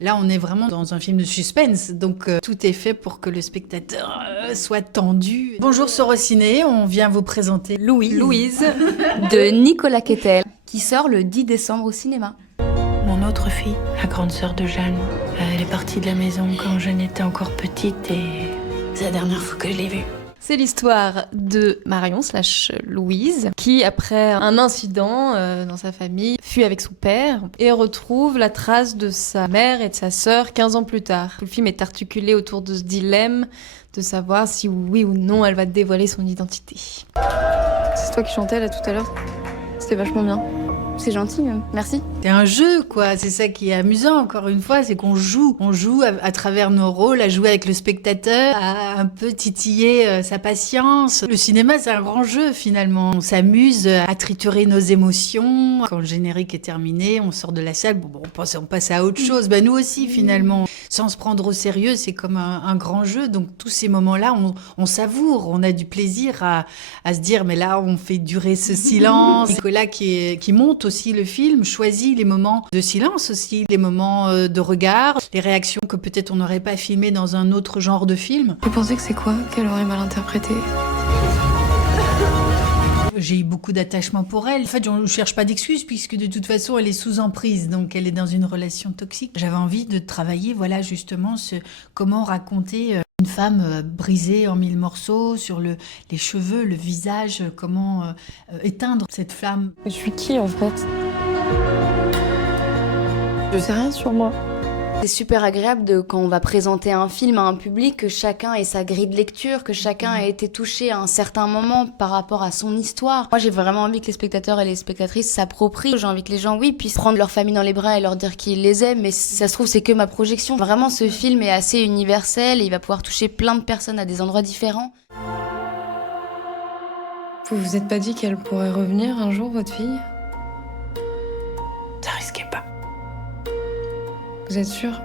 Là, on est vraiment dans un film de suspense, donc tout est fait pour que le spectateur soit tendu. Bonjour Sorociné, on vient vous présenter Louise de Nicolas Quetel, qui sort le 10 décembre au cinéma. Mon autre fille, la grande sœur de Jeanne, elle est partie de la maison quand Jeanne était encore petite et c'est la dernière fois que je l'ai vue. C'est l'histoire de Marion / Louise qui, après un incident dans sa famille, fuit avec son père et retrouve la trace de sa mère et de sa sœur 15 ans plus tard. Tout le film est articulé autour de ce dilemme de savoir si oui ou non elle va dévoiler son identité. C'est toi qui chantais là tout à l'heure. C'était vachement bien. C'est gentil, merci. C'est un jeu, quoi. C'est ça qui est amusant, encore une fois, c'est qu'on joue. On joue à travers nos rôles, à jouer avec le spectateur, à un peu titiller sa patience. Le cinéma, c'est un grand jeu, finalement. On s'amuse à triturer nos émotions. Quand le générique est terminé, on sort de la salle, on passe à autre chose. Nous aussi, finalement. Sans se prendre au sérieux, c'est comme un grand jeu. Donc, tous ces moments-là, on savoure. On a du plaisir à se dire, mais là, on fait durer ce silence. Nicolas, qui monte aussi le film, choisit les moments de silence aussi, les moments de regard, les réactions que peut-être on n'aurait pas filmées dans un autre genre de film. Vous pensez que c'est quoi qu'elle aurait mal interprété? J'ai eu beaucoup d'attachement pour elle. En fait, je ne cherche pas d'excuses puisque de toute façon, elle est sous emprise, donc elle est dans une relation toxique. J'avais envie de travailler, voilà, justement, comment raconter une femme brisée en 1000 morceaux, sur les cheveux, le visage, comment éteindre cette flamme. Je suis qui en fait? Je sais rien sur moi. C'est super agréable quand on va présenter un film à un public, que chacun ait sa grille de lecture, que chacun ait été touché à un certain moment par rapport à son histoire. Moi, j'ai vraiment envie que les spectateurs et les spectatrices s'approprient. J'ai envie que les gens, puissent prendre leur famille dans les bras et leur dire qu'ils les aiment, mais si ça se trouve, c'est que ma projection. Vraiment, ce film est assez universel et il va pouvoir toucher plein de personnes à des endroits différents. Vous vous êtes pas dit qu'elle pourrait revenir un jour, votre fille? Ça risquait pas. Vous êtes sûre?